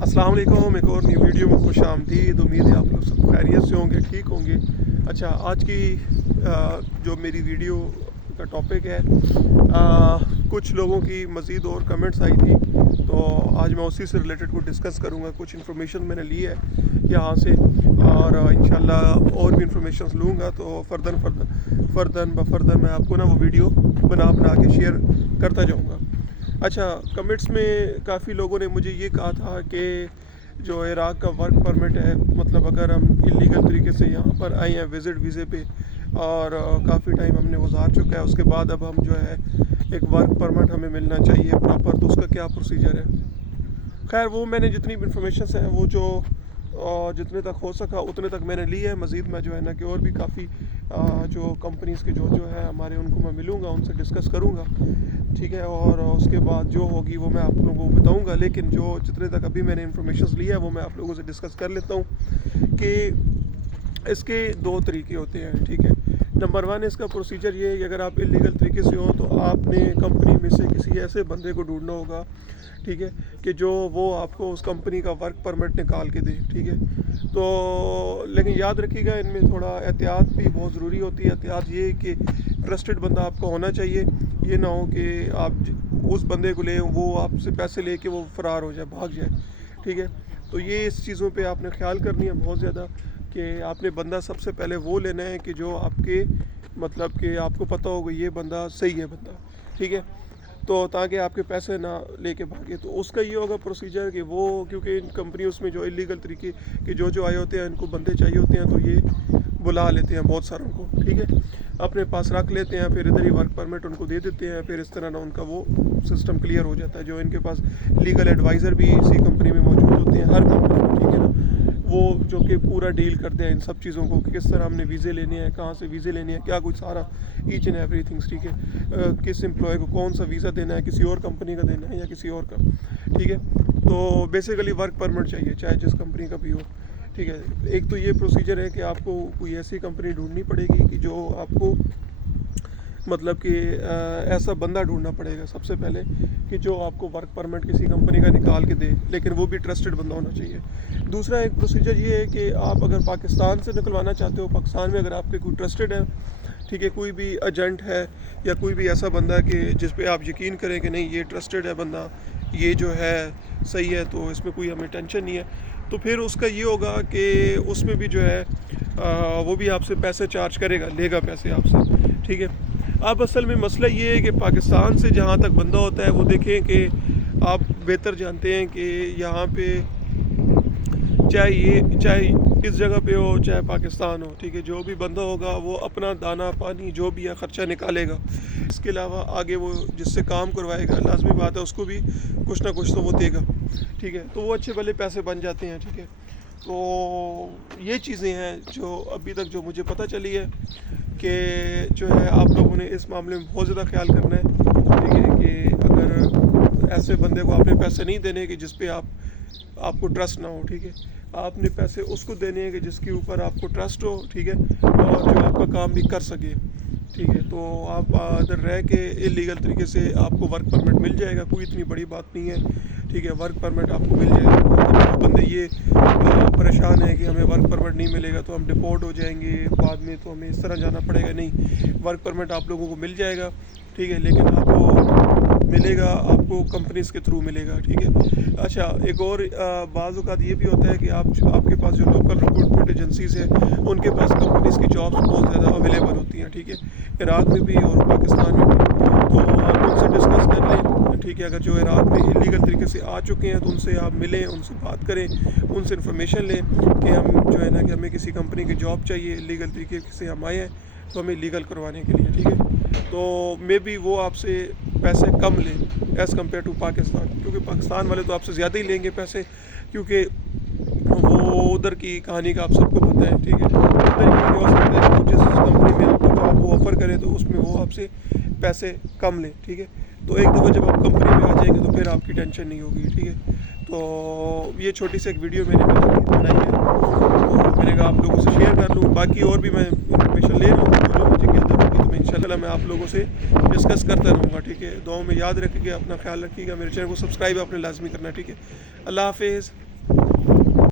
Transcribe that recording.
अस्सलाम वालेकुम। एक और न्यू वीडियो में खुश आमदीद। उम्मीद है आप लोग सब खैरियत से होंगे, ठीक होंगे। अच्छा, आज की जो मेरी वीडियो का टॉपिक है, कुछ लोगों की मज़ीद और कमेंट्स आई थी, तो आज मैं उसी से रिलेटेड को डिस्कस करूँगा। कुछ इन्फॉर्मेशन मैंने ली है यहाँ से और इंशाल्लाह और भी इन्फॉर्मेशन लूँगा, तो फर्दन मैं आपको ना वो वीडियो बना के शेयर करता जाऊँगा। अच्छा, कमेंट्स में काफ़ी लोगों ने मुझे ये कहा था कि जो इराक़ का वर्क परमिट है, मतलब अगर हम इलीगल तरीके से यहाँ पर आए हैं विज़िट वीज़े पे और काफ़ी टाइम हमने गुजार चुका है, उसके बाद अब हम जो है एक वर्क परमिट हमें मिलना चाहिए प्रॉपर, तो उसका क्या प्रोसीजर है। खैर, वो मैंने जितनी भी इंफॉर्मेशन है वो जो जितने तक हो सका उतने तक मैंने ली है। मज़ीद मैं जो है ना कि और भी काफ़ी जो कंपनीज़ के जो है हमारे, उनको मैं मिलूँगा, उनसे डिस्कस करूँगा, ठीक है। और उसके बाद जो होगी वो मैं आप लोगों को बताऊँगा। लेकिन जो जितने तक अभी मैंने इन्फॉर्मेशन ली है वो मैं आप लोगों से डिस्कस कर लेता हूँ कि इसके दो तरीके होते हैं, ठीक है। नंबर 1, इसका प्रोसीजर ये है कि अगर आप इलीगल तरीके से हो तो आपने कंपनी में से किसी ऐसे बंदे को ढूंढना होगा, ठीक है, कि जो वो आपको उस कंपनी का वर्क परमिट निकाल के दे, ठीक है। तो लेकिन याद रखिएगा, इनमें थोड़ा एहतियात भी बहुत ज़रूरी होती है। एहतियात ये है कि ट्रस्टेड बंदा आपको होना चाहिए। ये ना हो कि आप उस बंदे को ले, वो आपसे पैसे लेके वो फ़रार हो जाए, भाग जाए, ठीक है। तो ये इस चीज़ों पे आपने ख्याल करनी है बहुत ज़्यादा कि आपने बंदा सबसे पहले वो लेना है कि जो आपके, मतलब कि आपको पता होगा ये बंदा सही है बंदा, ठीक है। तो ताकि आपके पैसे ना लेके भागे, तो उसका ये होगा प्रोसीजर कि वो, क्योंकि इन कंपनियों में जो इलीगल तरीके के जो आए होते हैं, इनको बंदे चाहिए होते हैं, तो ये बुला लेते हैं बहुत सारों को, ठीक है, अपने पास रख लेते हैं, फिर इधर ही वर्क परमिट उनको दे देते हैं। फिर इस तरह ना उनका वो सिस्टम क्लियर हो जाता है। जो इनके पास लीगल एडवाइज़र भी इसी कंपनी में मौजूद होते हैं, हर कंपनी में, ठीक है ना, वो जो कि पूरा डील करते हैं इन सब चीज़ों को कि किस तरह हमने वीज़े लेने हैं, कहाँ से वीज़े लेने हैं, क्या कुछ सारा ईच एंड एवरी थिंग्स, ठीक है। किस एम्प्लॉय को कौन सा वीज़ा देना है, किसी और कंपनी का देना है या किसी और का, ठीक है। तो बेसिकली वर्क परमिट चाहिए, चाहे जिस कंपनी का भी हो, ठीक है। एक तो ये प्रोसीजर है कि आपको कोई ऐसी कंपनी ढूंढनी पड़ेगी कि जो आपको, मतलब कि ऐसा बंदा ढूंढना पड़ेगा सबसे पहले कि जो आपको वर्क परमिट किसी कंपनी का निकाल के दे, लेकिन वो भी ट्रस्टेड बंदा होना चाहिए। दूसरा एक प्रोसीजर ये है कि आप अगर पाकिस्तान से निकलवाना चाहते हो, पाकिस्तान में अगर आपके कोई ट्रस्टेड है, ठीक है, कोई भी एजेंट है या कोई भी ऐसा बंदा कि जिस पे आप यकीन करें कि नहीं ये ट्रस्टेड है बंदा, ये जो है सही है, तो इसमें कोई हमें टेंशन नहीं है, तो फिर उसका ये होगा कि उसमें भी जो है वो भी आपसे पैसे चार्ज करेगा, लेगा पैसे आपसे, ठीक है। अब असल में मसला ये है कि पाकिस्तान से जहाँ तक बंदा होता है, वो देखें कि आप बेहतर जानते हैं कि यहाँ पे चाहे इस जगह पे हो चाहे पाकिस्तान हो, ठीक है, जो भी बंदा होगा वो अपना दाना पानी जो भी है ख़र्चा निकालेगा। इसके अलावा आगे वो जिससे काम करवाएगा, लाजमी बात है उसको भी कुछ ना कुछ तो वो देगा, ठीक है। तो वो अच्छे भले पैसे बन जाते हैं, ठीक है। तो ये चीज़ें हैं जो अभी तक जो मुझे पता चली है कि जो है आप लोगों ने इस मामले में बहुत ज़्यादा ख्याल करना है, ठीक है, कि अगर ऐसे बंदे को आपने पैसे नहीं देने कि जिस पे आपको ट्रस्ट ना हो, ठीक है। आपने पैसे उसको देने हैं कि जिसके ऊपर आपको ट्रस्ट हो, ठीक है, और जो आपका काम भी कर सके, ठीक है। तो आप इधर रह के इलीगल तरीके से आपको वर्क परमिट मिल जाएगा, कोई इतनी बड़ी बात नहीं है, ठीक है। वर्क परमिट आपको मिल जाएगा। तो बंदे ये परेशान है कि हमें वर्क परमिट नहीं मिलेगा तो हम डिपोर्ट हो जाएंगे बाद में, तो हमें इस तरह जाना पड़ेगा, नहीं, वर्क परमिट आप लोगों को मिल जाएगा, ठीक है। लेकिन आपको मिलेगा, आपको कंपनीज़ के थ्रू मिलेगा, ठीक है। अच्छा, एक और बाज़ औक़ात ये भी होता है कि आपके पास जो लोकल रिक्रूटमेंट एजेंसीज़ हैं, उनके पास कंपनीज़ की जॉब्स बहुत ज़्यादा अवेलेबल होती हैं, ठीक है, इराक़ में भी और पाकिस्तान में भी। तो आप उनसे डिस्कस कर लें, ठीक है। अगर जो इराक़ में इलीगल तरीके से आ चुके हैं तो उनसे आप मिलें, उनसे बात करें, उनसे इन्फॉर्मेशन लें कि हम जो है ना कि हमें किसी कंपनी की जॉब चाहिए, इलीगल तरीके से हम आए हैं तो हमें लीगल करवाने के लिए, ठीक है। तो मे बी वो आपसे पैसे कम लें एज़ कम्पेयर टू पाकिस्तान, क्योंकि पाकिस्तान वाले तो आपसे ज़्यादा ही लेंगे पैसे, क्योंकि वो उधर की कहानी का आप सबको पता है, ठीक है। उधर ये हो सकता है कि जिस कंपनी में आपको जॉब वो ऑफ़र करे तो उसमें वो आपसे पैसे कम लें, ठीक है। तो एक दफ़ा जब आप कंपनी में आ जाएंगे तो फिर आपकी टेंशन नहीं होगी, ठीक है। तो ये छोटी सी एक वीडियो मैंने बनाई है, तो मैंने कहा आप लोगों से शेयर कर लूँ। बाकी और भी मैं इन्फॉर्मेशन ले रहा हूँ, जो मुझे ज्ञात होगी तो मैं इंशाल्लाह मैं आप लोगों से डिस्कस करता रहूँगा, ठीक है। दुआओं में याद रखिएगा, अपना ख्याल रखिएगा, मेरे चैनल को सब्सक्राइब आपने लाजमी करना, ठीक है। अल्लाह हाफिज़।